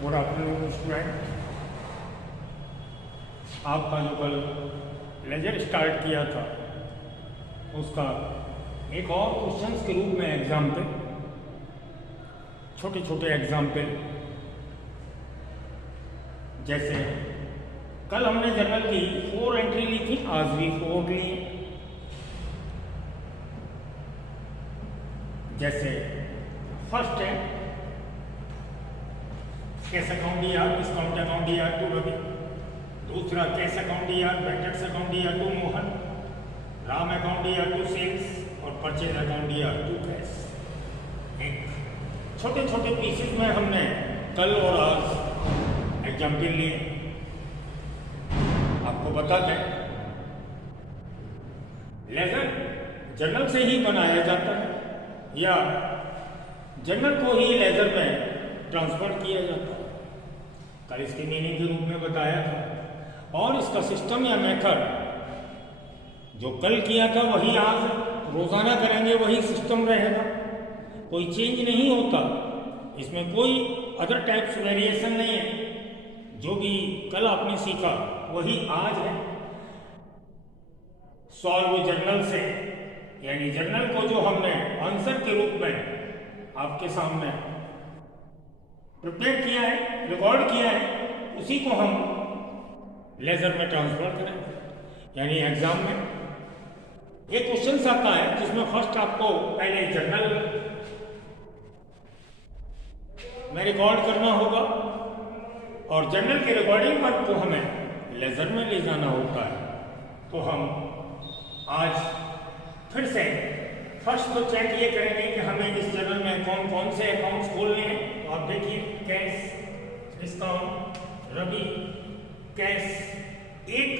Good afternoon student. आपका जो कल लेजर स्टार्ट किया था उसका एक और क्वेश्चंस के रूप में एग्जाम्पल, छोटे छोटे एग्जाम्पल, जैसे कल हमने जर्नल की 4 एंट्री ली थी, आज भी 4 ली। जैसे फर्स्ट है cash account year, discount account year to Ravi. दूसरा cash account year, vendors account year to Mohan, Ram account year to sales और purchase account year to cash. एक छोटे छोटे पीसेस में हमने कल और आज एग्जाम्पल लिए। आपको बता दें, लेजर जर्नल से ही बनाया जाता है या जर्नल को ही लेजर में ट्रांसफर किया जाता है। कल इसके मीनिंग के रूप में बताया था और इसका सिस्टम या मेथड जो कल किया था वही आज रोजाना करेंगे, वही सिस्टम रहेगा, कोई चेंज नहीं होता। इसमें कोई अदर टाइप्स वेरिएशन नहीं है। जो भी कल आपने सीखा वही आज है। सॉल्व जर्नल से, यानी जर्नल को जो हमने आंसर के रूप में आपके सामने प्रिपेयर किया है, रिकॉर्ड किया है, उसी को हम लेजर में ट्रांसफर करेंगे। यानी एग्जाम में एक क्वेश्चन आता है जिसमें फर्स्ट आपको पहले जर्नल में रिकॉर्ड करना होगा और जर्नल के रिकॉर्डिंग वर्क को हमें लेजर में ले जाना होता है। तो हम आज फिर से फर्स्ट तो चेक ये करेंगे कि हमें इस जर्नल में कौन कौन से अकाउंट्स खोलने हैं। तो आप देखिए, कैश, डिस्काउंट, रवि, कैश। एक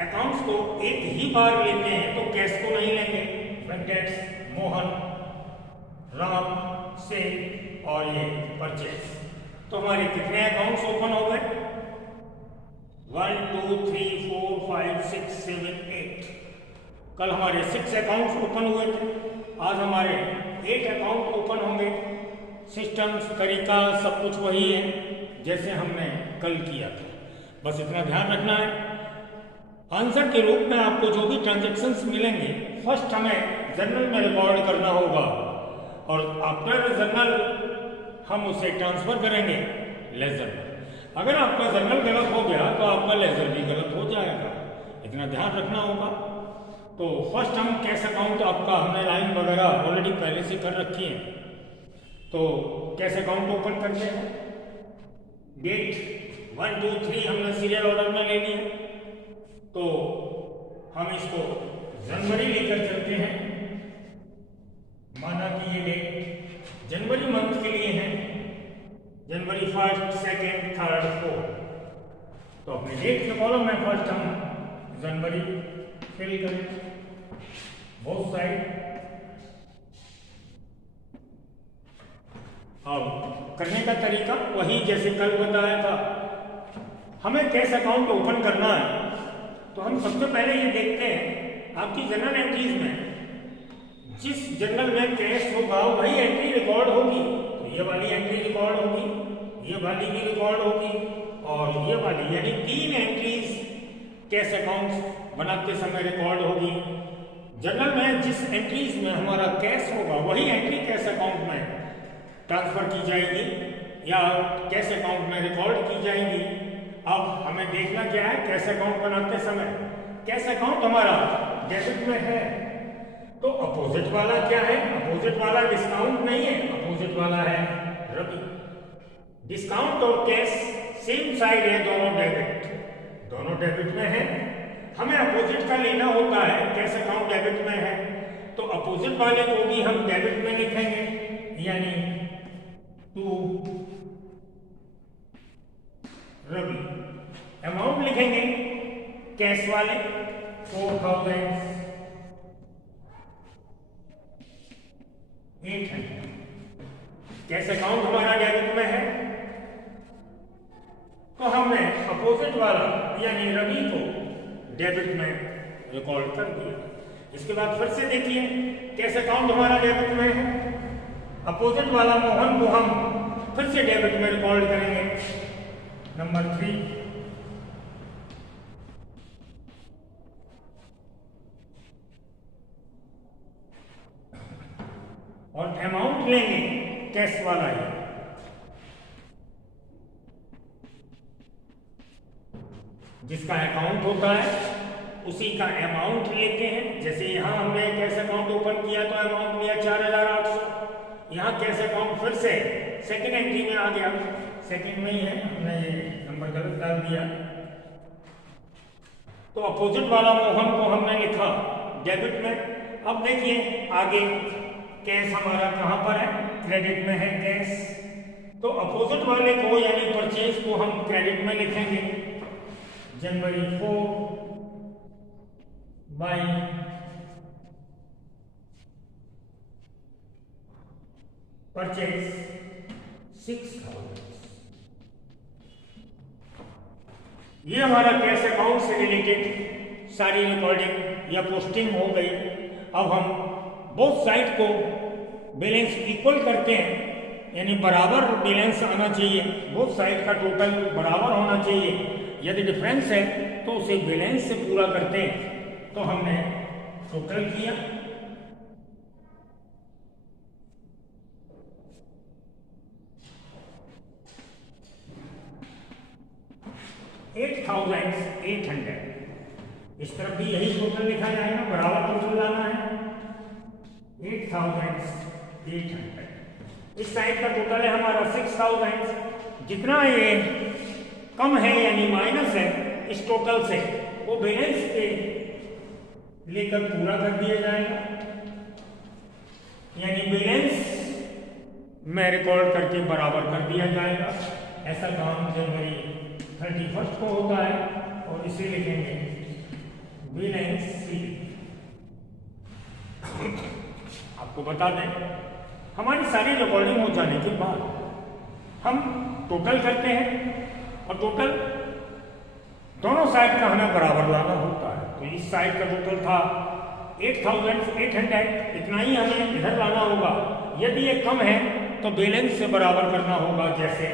अकाउंट्स को एक ही बार लेते हैं तो कैश को नहीं लेंगे। वेंडर्स, मोहन, राम, से और ये परचेज। तो हमारे कितने अकाउंट्स ओपन हो गए? 1 2 3 4 5 6 7 8। कल हमारे 6 अकाउंट्स ओपन हुए थे, आज हमारे 8 अकाउंट ओपन होंगे। सिस्टम्स, तरीका सब कुछ वही है जैसे हमने कल किया था। बस इतना ध्यान रखना है, आंसर के रूप में आपको जो भी ट्रांजैक्शंस मिलेंगे फर्स्ट हमें जर्नल में रिकॉर्ड करना होगा और आफ्टर जर्नल हम उसे ट्रांसफर करेंगे लेजर में। अगर आपका जर्नल गलत हो गया तो आपका लेजर भी गलत हो जाएगा, इतना ध्यान रखना होगा। तो फर्स्ट हम कैश अकाउंट, आपका हमने लाइन वगैरह ऑलरेडी पहले से कर रखी है, तो कैश अकाउंट ओपन करते हैं। डेट 1 2 3 हमने सीरियल ऑर्डर में ले लिया, तो हम इसको जनवरी लेकर चलते हैं। माना कि ये डेट जनवरी मंथ के लिए है, जनवरी 1st 2nd 3rd 4th। तो अपने डेट के कॉलम में फर्स्ट हम जनवरी फिल करें बोथ साइड। अब करने का तरीका वही जैसे कल बताया था। हमें कैश अकाउंट ओपन करना है तो हम सबसे पहले ये देखते हैं आपकी जर्नल एंट्रीज में जिस जर्नल में कैश होगा वही एंट्री रिकॉर्ड होगी। तो ये वाली एंट्री रिकॉर्ड होगी, ये वाली भी रिकॉर्ड होगी और ये वाली, यानी 3 एंट्रीज कैश अकाउंट बनाते समय रिकॉर्ड होगी। जर्नल में जिस एंट्रीज में हमारा कैश होगा वही एंट्री कैश अकाउंट में ट्रांसफर की जाएगी या कैश अकाउंट में रिकॉर्ड की जाएगी। अब हमें देखना क्या है, कैश अकाउंट बनाते समय कैश अकाउंट हमारा डेबिट में है, तो अपोजिट वाला क्या है? अपोजिट वाला डिस्काउंट नहीं है, अपोजिट वाला है रवि। डिस्काउंट और कैश सेम साइड है, दोनों डेबिट में है। हमें अपोजिट का लेना होता है, कैश अकाउंट डेबिट में है तो अपोजिट वाले को भी हम डेबिट में लिखेंगे, यानी टू रवि। अमाउंट लिखेंगे कैश वाले 4800। कैश अकाउंट हमारा डेबिट में है तो हमने अपोजिट वाला यानी रवि को डेबिट में रिकॉर्ड कर दिया। इसके बाद फिर से देखिए, कैश अकाउंट हमारा डेबिट में है, अपोजिट वाला मोहन को हम फिर से डेबिट में रिकॉर्ड करेंगे नंबर 3। और अमाउंट लेंगे कैश वाला है, जिसका अकाउंट होता है उसी का अमाउंट लेते हैं। जैसे यहाँ हमने कैश अकाउंट ओपन किया तो अमाउंट लिया 4800। यहाँ कैश अकाउंट फिर से सेकंड एंट्री में आ गया, सेकंड में ही है, हमने ये नंबर गलत डाल दिया। तो अपोजिट वाला मोहन को हमने लिखा डेबिट में। अब देखिए आगे कैश हमारा कहाँ पर है, क्रेडिट में है कैश। तो अपोजिट वाले को यानी परचेज को हम क्रेडिट में लिखेंगे। जनवरी 4 बाई परचेज 6000। ये हमारा कैश अकाउंट से रिलेटेड सारी रिकॉर्डिंग या पोस्टिंग हो गई। अब हम बोथ साइड को बैलेंस इक्वल करते हैं, यानी बराबर बैलेंस आना चाहिए, बोथ साइड का टोटल बराबर होना चाहिए। यदि डिफरेंस है तो उसे बैलेंस से पूरा करते हैं। तो हमने टोटल किया, $8,800। इस तरफ भी यही टोटल लिखा जाएगा, बराबर टोटल लाना है 8,800। इस साइड का टोटल है हमारा 6,000। जितना ये कम है यानी माइनस है इस टोटल से, वो बैलेंस के लेकर पूरा कर दिया जाएगा, यानी बैलेंस में रिकॉर्ड करके बराबर कर दिया जाएगा। ऐसा काम जनवरी 31 को होता है और इसे लिखेंगे बैलेंस शीट। आपको बता दें, हमारी सारी रिकॉर्डिंग हो जाने के बाद हम टोटल करते हैं और टोटल दोनों साइड का हमें बराबर लाना होता है। तो इस साइड का टोटल था 8,800, इतना ही हमें इधर लाना होगा। यदि ये कम है तो बैलेंस से बराबर करना होगा। जैसे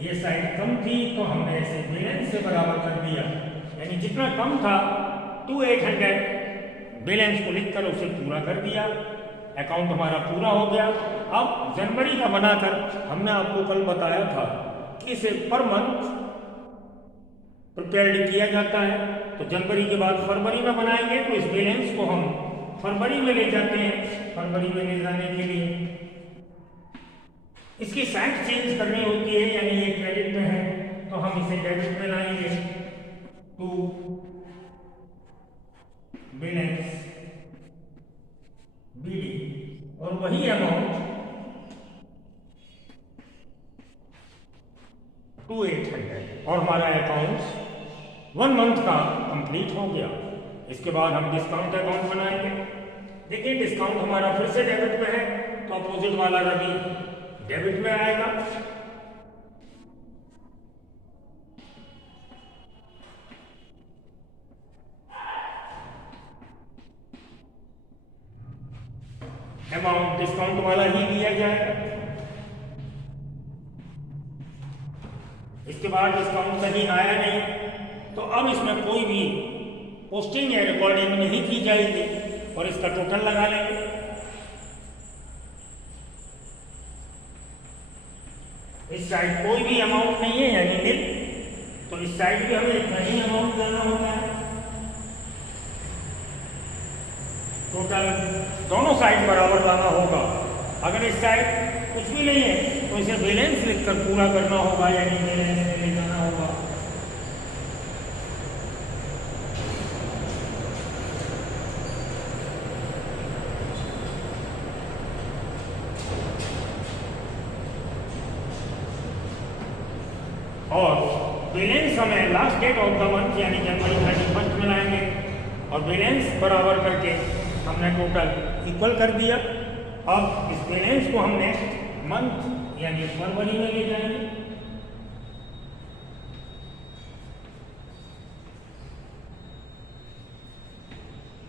ये साइड कम थी तो हमने इसे बैलेंस से बराबर कर दिया, यानी जितना कम था 2,800 बैलेंस को लिखकर उसे पूरा कर दिया। अकाउंट हमारा पूरा हो गया। अब जनवरी का बनाकर हमने आपको कल बताया था कि इसे पर मंथ प्रिपेयर्ड किया जाता है। तो जनवरी के बाद फरवरी में बनाएंगे तो इस बैलेंस को हम फरवरी में ले जाते हैं। फरवरी में ले जाने के लिए इसकी साइड चेंज करनी होती है, यानी ये क्रेडिट में है तो हम इसे डेबिट में लाएंगे टू बैलेंस बीडी, और वही अमाउंट 2,800 और हमारा अकाउंट 1 मंथ का कंप्लीट हो गया। इसके बाद हम डिस्काउंट अकाउंट बनाएंगे। देखिए डिस्काउंट हमारा फिर से डेबिट में है तो अपोजिट वाला रवि डेबिट में आएगा। अमाउंट डिस्काउंट वाला ही दिया जाएगा। इसके बाद डिस्काउंट कहीं आया नहीं तो अब इसमें कोई भी पोस्टिंग या रिकॉर्डिंग नहीं की जाएगी और इसका टोटल लगा लेंगे। इस साइड कोई भी अमाउंट नहीं है यानी निल, तो इस साइड भी हमें इतना ही अमाउंट देना होता है। टोटल दोनों साइड बराबर लाना होगा। अगर इस साइड कुछ भी नहीं है तो इसे बैलेंस लिखकर पूरा करना होगा, यानी बैलेंस में ले जाना होगा। और बैलेंस हमें last date of the month यानी जनवरी 31 में लाएंगे और बैलेंस बराबर करके हमने टोटल इक्वल कर दिया। अब इस बैलेंस को हमने मंथ यानी फरवरी में ले जाएंगे।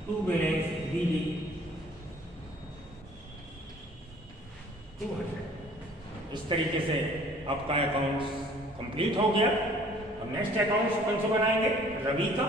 To balance BD 200। इस इस तरीके से आपका अकाउंट्स कंप्लीट हो गया। अब नेक्स्ट अकाउंट्स कौन सा बनाएंगे? रवि का।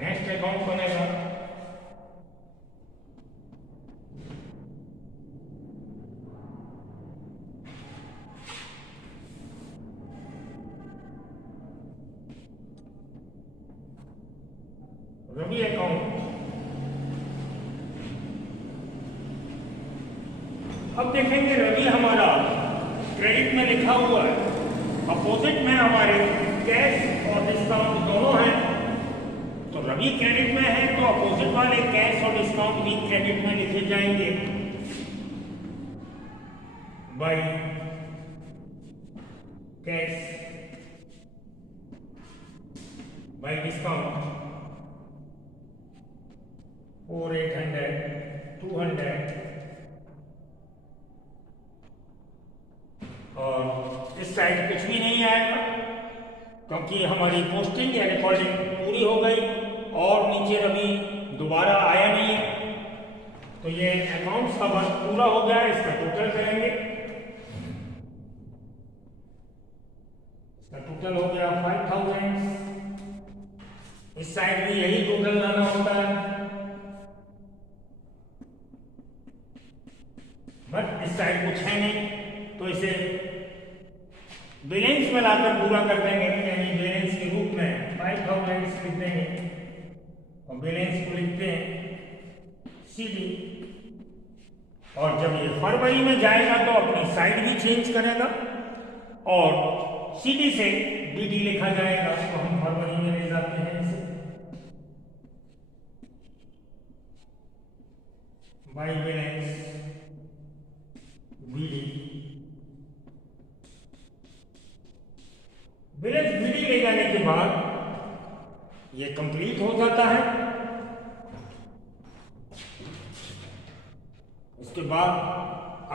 नेक्स्ट अकाउंट बनेगा रवि अकाउंट। अब देखेंगे रवि हमारा क्रेडिट में लिखा हुआ है, अपोजिट में हमारे कैश और डिस्काउंट दोनों हैं। तो रवि क्रेडिट में है तो अपोजिट वाले कैश और डिस्काउंट भी क्रेडिट में लिखे जाएंगे। बाय कैश बाय डिस्काउंट 4,800 200 और इस साइड कुछ भी नहीं आएगा क्योंकि हमारी पोस्टिंग या रिकॉर्डिंग पूरी हो गई और नीचे रवि दोबारा आया नहीं है। तो ये अकाउंट्स का वर्क पूरा हो गया। इसका टोटल करेंगे, इसका टोटल हो गया 5,000। इस साइड भी यही टोटल लाना होता है, बट इस साइड कुछ है नहीं तो इसे बैलेंस में लाकर पूरा कर देंगे, यानी बैलेंस के रूप में 5,000 लिख देंगे और बैलेंस को लिखते हैं सीडी। और जब ये फरवरी में जाएगा तो अपनी साइड भी चेंज करेगा और सीडी से बीडी लिखा जाएगा। तो हम फरवरी में ले जाते हैं इसे by balance BD. Balance BD ले जाने के बाद ये कंप्लीट हो जाता है। उसके बाद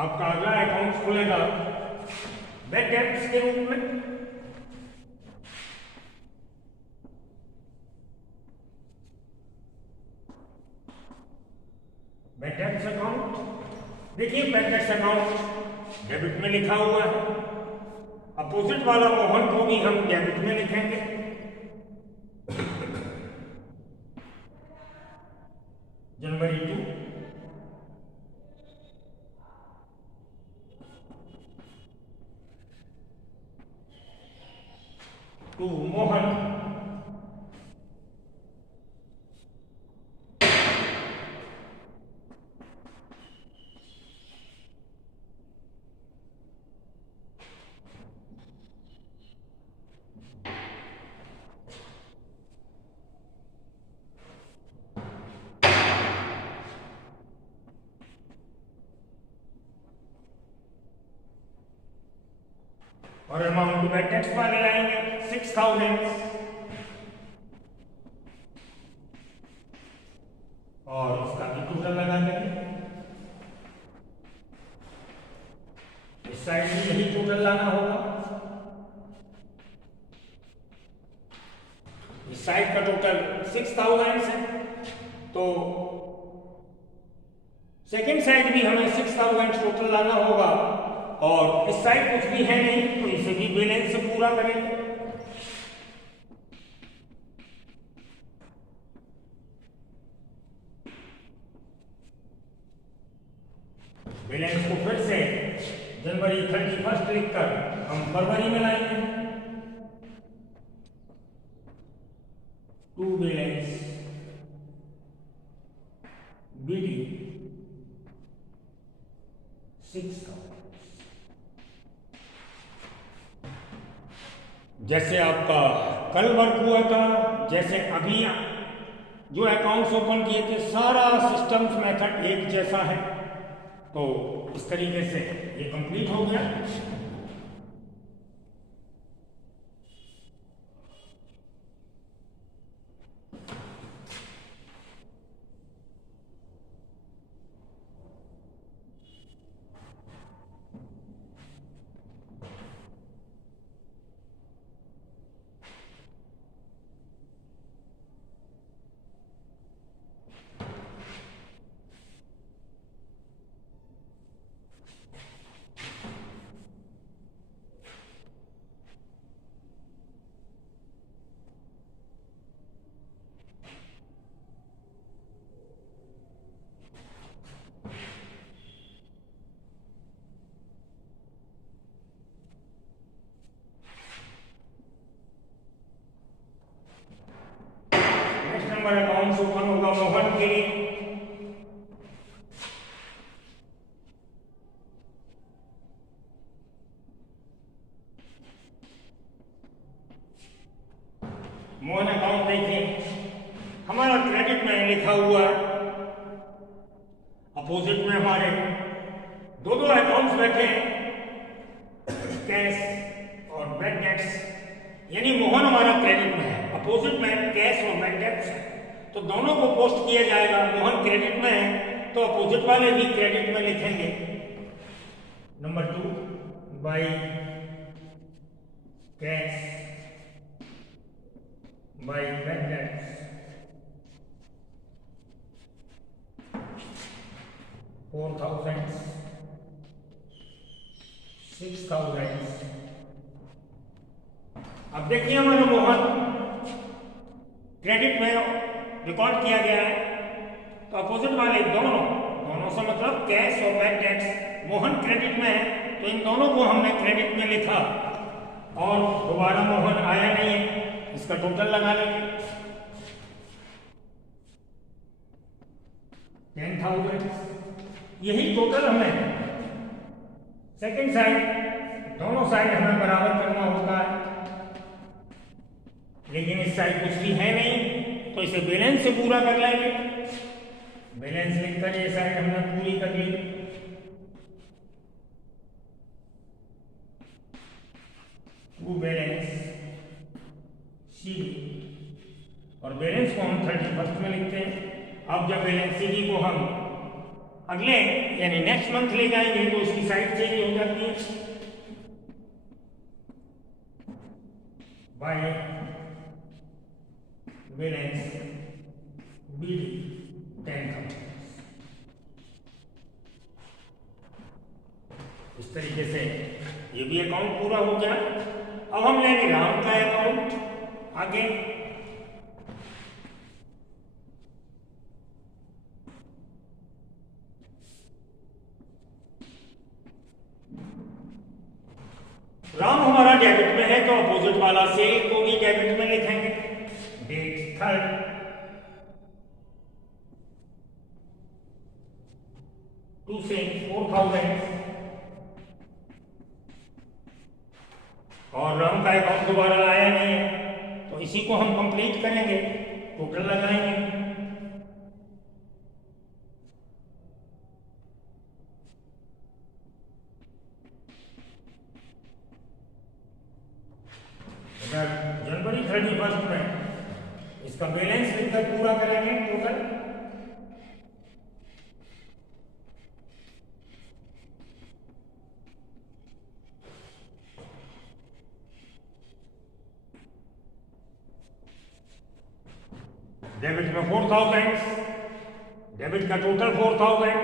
आपका अगला अकाउंट खुलेगा बैड डेब्ट्स के रूप में। बैड डेब्ट्स अकाउंट देखिए, बैड डेब्ट्स अकाउंट डेबिट में लिखा हुआ है। अपोजिट वाला मोहन को भी हम डेबिट में लिखेंगे। जनवरी 2 मोहन। और अमाउंट में टैक्स वाले लाएंगे 6,000 और उसका भी टोटल लगा देंगे। इस साइड से यही टोटल लाना होगा। इस साइड का टोटल 6,000 है तो सेकेंड साइड भी हमें 6000 टोटल लाना होगा, और इस साइड कुछ भी है नहीं तो इसे भी बैलेंस से पूरा करेंगे। बैलेंस को फिर से जनवरी 31 लिखकर हम फरवरी में लाएंगे। To balance BD 6000। जैसे आपका कल वर्क हुआ था, जैसे अभी जो अकाउंट्स ओपन किए थे, सारा सिस्टम्स मेथड एक जैसा है, तो इस तरीके से ये कंप्लीट हो गया। नंबर अकाउंट ओपन होगा मोहन के लिए। मोहन अकाउंट देखिए, हमारा क्रेडिट में लिखा हुआ है, अपोजिट में हमारे दो अकाउंट्स बैठे हैं, कैश और बैंक डेट्स, यानी मोहन हमारा क्रेडिट में है, अपोजिट में कैश और बैंक डेट्स है, तो दोनों को पोस्ट किया जाएगा। मोहन क्रेडिट में है तो अपोजिट वाले भी क्रेडिट में लिखेंगे। Number 2 by cash by bank debts, 4000 6000। अब देखिए हमारा मोहन क्रेडिट में रिकॉर्ड किया गया है, तो अपोजिट वाले दोनों से मतलब कैश और बैंक डेट्स, मोहन क्रेडिट में है तो इन दोनों को हमने क्रेडिट में लिखा, और दोबारा मोहन आया नहीं है, इसका टोटल लगा लेंगे 10,000। यही टोटल हमें सेकंड साइड, दोनों साइड हमें बराबर करना होता है, लेकिन इस साइड कुछ भी है नहीं तो इसे बैलेंस से पूरा कर लेंगे। बैलेंस लिखकर ये साइड हमने पूरी कर ली। टू बैलेंस सी, और बैलेंस को हम 31 में लिखते हैं। अब जब बैलेंस सी को हम अगले यानी नेक्स्ट मंथ ले जाएंगे तो उसकी साइड चेंज हो जाती है। By balance BD 10,000। इस तरीके से ये भी अकाउंट पूरा हो गया। अब हम लेंगे राम का अकाउंट आगे। राम हमारा डेबिट में है तो अपोजिट वाला सेल को भी डेबिट में लिखेंगे। डेट 3rd, टू से 4000, और राम का अकाउंट दोबारा आया नहीं है तो इसी को हम कंप्लीट करेंगे, टोटल लगाएंगे। जनवरी 31 में इसका बैलेंस लिखकर पूरा करेंगे टोटल। डेबिट में 4000, डेबिट का टोटल 4000,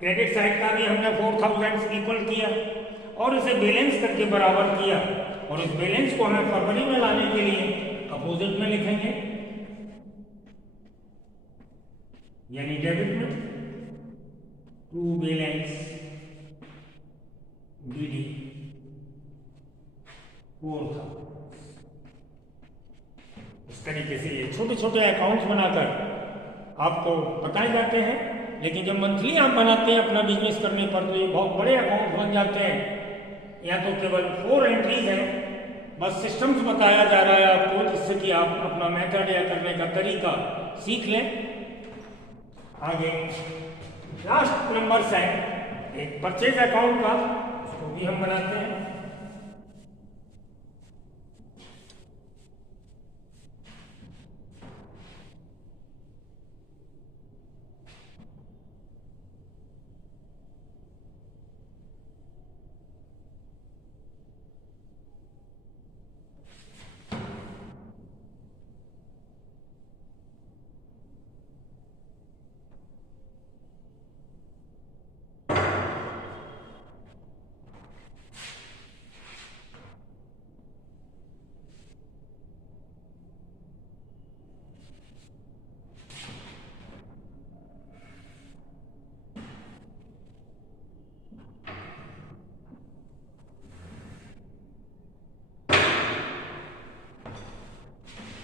क्रेडिट साइड का भी हमने 4000 इक्वल किया और इसे बैलेंस करके बराबर किया, और इस बैलेंस को हमें फरवरी में लाने के लिए अपोजिट में लिखेंगे, यानी डेबिट में टू बैलेंस BD 4000। इस तरीके से ये छोटे छोटे अकाउंट्स बनाकर आपको बताए जाते हैं, लेकिन जब मंथली आप बनाते हैं अपना बिजनेस करने पर तो ये बहुत बड़े अकाउंट बन जाते हैं। या तो केवल 4 एंट्रीज हैं, बस सिस्टम्स बताया जा रहा है आपको, जिससे कि आप अपना मेथड या करने का तरीका सीख लें। आगे लास्ट नंबर है एक परचेज अकाउंट का, उसको भी हम बनाते हैं।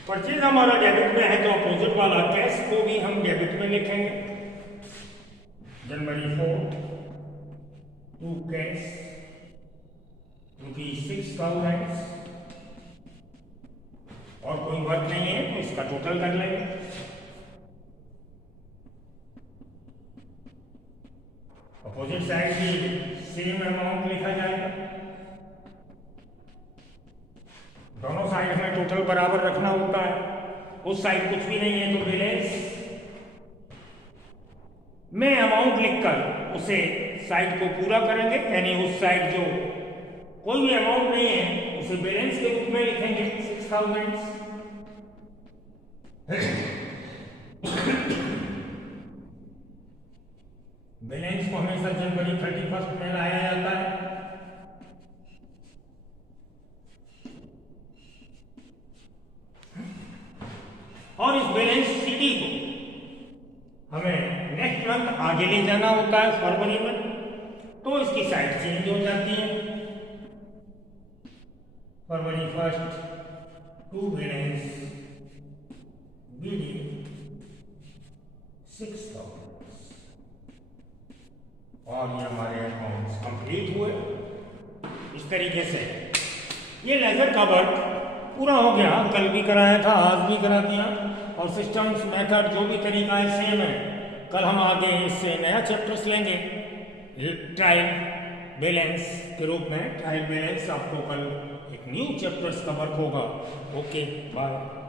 परचेज हमारा डेबिट में है तो अपोजिट वाला कैश को भी हम डेबिट में लिखेंगे। जनवरी 4 टू कैश ₹6000, और कोई वर्क नहीं है तो इसका टोटल कर लेंगे। अपोजिट साइड भी सेम अमाउंट लिखा जाएगा। दोनों साइड में टोटल बराबर रखना होता है। उस साइड कुछ भी नहीं है तो बैलेंस में अमाउंट लिखकर उसे साइड को पूरा करेंगे, यानी उस साइड जो कोई भी अमाउंट नहीं है उसे बैलेंस के रूप में लिखेंगे 6000। बैलेंस को हमेशा जनवरी 31 में लाया जाता है। और इस बैलेंस CD को हमें नेक्स्ट मंथ आगे ले जाना होता है फरवरी में, तो इसकी साइड चेंज हो जाती है। फरवरी 1 टू बैलेंस BD 6000, और ये हमारे अकाउंट्स कंप्लीट हुए। इस तरीके से ये लेजर का वर्क पूरा हो गया। कल भी कराया था, आज भी करा दिया, और सिस्टम्स मेथड जो भी तरीका है सेम है। कल हम आगे इससे नया चैप्टर्स लेंगे ट्रायल बैलेंस के रूप में। ट्रायल बैलेंस आपको कल एक न्यू चैप्टर्स का वर्क होगा। Okay, bye.